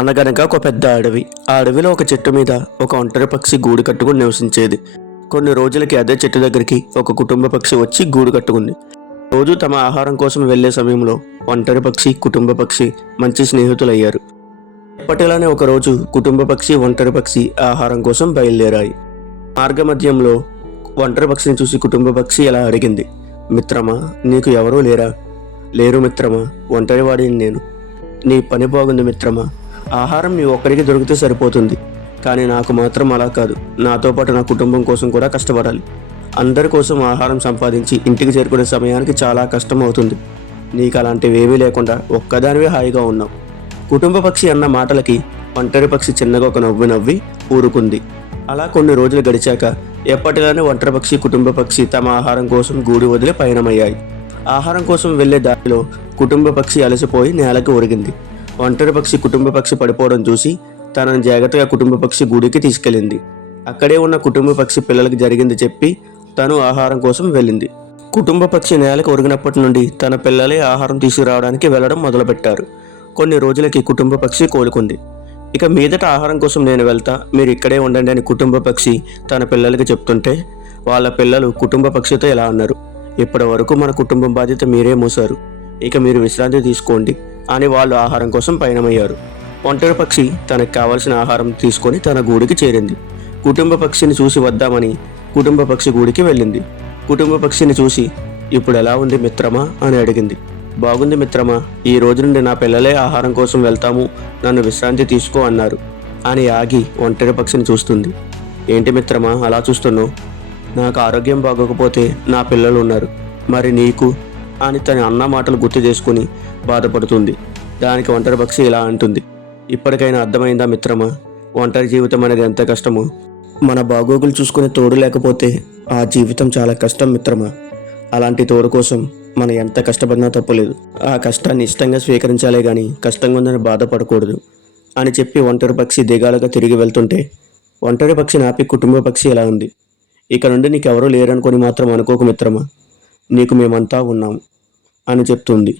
అనగనగా ఒక పెద్ద అడవి. ఆ అడవిలో ఒక చెట్టు మీద ఒక ఒంటరి పక్షి గూడు కట్టుకుని నివసించేది. కొన్ని రోజులకి అదే చెట్టు దగ్గరికి ఒక కుటుంబ పక్షి వచ్చి గూడు కట్టుకుంది. రోజు తమ ఆహారం కోసం వెళ్లే సమయంలో ఒంటరి పక్షి, కుటుంబ పక్షి మంచి స్నేహితులయ్యారు. ఎప్పటిలానే ఒకరోజు కుటుంబ పక్షి, ఒంటరి పక్షి ఆహారం కోసం బయలుదేరాయి. మార్గమధ్యంలో ఒంటరి పక్షిని చూసి కుటుంబ పక్షి ఇలా అడిగింది, మిత్రమా, నీకు ఎవరూ లేరా? లేరు మిత్రమా, ఒంటరివాడిని నేను. నీ పని బాగుంది మిత్రమా, ఆహారం నీ ఒక్కడికి దొరికితే సరిపోతుంది. కానీ నాకు మాత్రం అలా కాదు. నాతో పాటు నా కుటుంబం కోసం కూడా కష్టపడాలి. అందరి కోసం ఆహారం సంపాదించి ఇంటికి చేరుకునే సమయానికి చాలా కష్టం అవుతుంది. నీకు అలాంటివేమీ లేకుండా ఒక్కదానివే హాయిగా ఉన్నావు. కుటుంబ పక్షి అన్న మాటలకి ఒంటరి పక్షి చిన్నగా ఒక నవ్వు నవ్వి ఊరుకుంది. అలా కొన్ని రోజులు గడిచాక ఎప్పటిలానే ఒంటరి పక్షి, కుటుంబ పక్షి తమ ఆహారం కోసం గూడు వదిలి పయనమయ్యాయి. ఆహారం కోసం వెళ్లే దారిలో కుటుంబ పక్షి అలసిపోయి నేలకు ఒరిగింది. ఒంటరి పక్షి కుటుంబ పక్షి పడిపోవడం చూసి తనను జాగ్రత్తగా కుటుంబ పక్షి గూడికి తీసుకెళ్ళింది. అక్కడే ఉన్న కుటుంబ పక్షి పిల్లలకి జరిగింది చెప్పి తను ఆహారం కోసం వెళ్ళింది. కుటుంబ పక్షి నేలకు ఒరిగినప్పటి నుండి తన పిల్లలే ఆహారం తీసుకురావడానికి వెళ్ళడం మొదలుపెట్టారు. కొన్ని రోజులకి కుటుంబ పక్షి కోలుకుంది. ఇక మీదట ఆహారం కోసం నేను వెళ్తా, మీరు ఇక్కడే ఉండండి అని కుటుంబ పక్షి తన పిల్లలకి చెప్తుంటే వాళ్ళ పిల్లలు కుటుంబ పక్షితో ఇలా అన్నారు, ఇప్పటి వరకు మన కుటుంబం బాధ్యత మీరే మోసారు, ఇక మీరు విశ్రాంతి తీసుకోండి అని వాళ్ళు ఆహారం కోసం పయనమయ్యారు. ఒంటరి పక్షి తనకు కావలసిన ఆహారం తీసుకొని తన గూడికి చేరింది. కుటుంబ పక్షిని చూసి వద్దామని కుటుంబ పక్షి గూడికి వెళ్ళింది. కుటుంబ పక్షిని చూసి, ఇప్పుడు ఎలా ఉంది మిత్రమా అని అడిగింది. బాగుంది మిత్రమా, ఈ రోజు నుండి నా పిల్లలే ఆహారం కోసం వెళ్తాము, నన్ను విశ్రాంతి తీసుకో అన్నారు అని ఆగి ఒంటరి పక్షిని చూస్తుంది. ఏంటి మిత్రమా అలా చూస్తున్నావు? నాకు ఆరోగ్యం బాగోకపోతే నా పిల్లలు ఉన్నారు, మరి నీకు అని తన అన్న మాటలు గుర్తు చేసుకుని బాధపడుతుంది. దానికి ఒంటరి పక్షి ఇలా అంటుంది, ఇప్పటికైనా అర్థమైందా మిత్రమా, ఒంటరి జీవితం అనేది ఎంత కష్టమో. మన బాగోగులు చూసుకునే తోడు లేకపోతే ఆ జీవితం చాలా కష్టం మిత్రమా. అలాంటి తోడు కోసం మనం ఎంత కష్టపడినా తప్పలేదు. ఆ కష్టాన్ని ఇష్టంగా స్వీకరించాలే కానీ కష్టంగా ఉందని బాధపడకూడదు అని చెప్పి ఒంటరి పక్షి దిగాలుగా తిరిగి వెళ్తుంటే ఒంటరి పక్షి నాపి కుటుంబ పక్షి ఎలా ఉంది, ఇక నుండి నీకెవరూ లేరనుకొని మాత్రం అనుకోకు మిత్రమా, నీకు మేమంతా ఉన్నాము అని చెప్తుంది.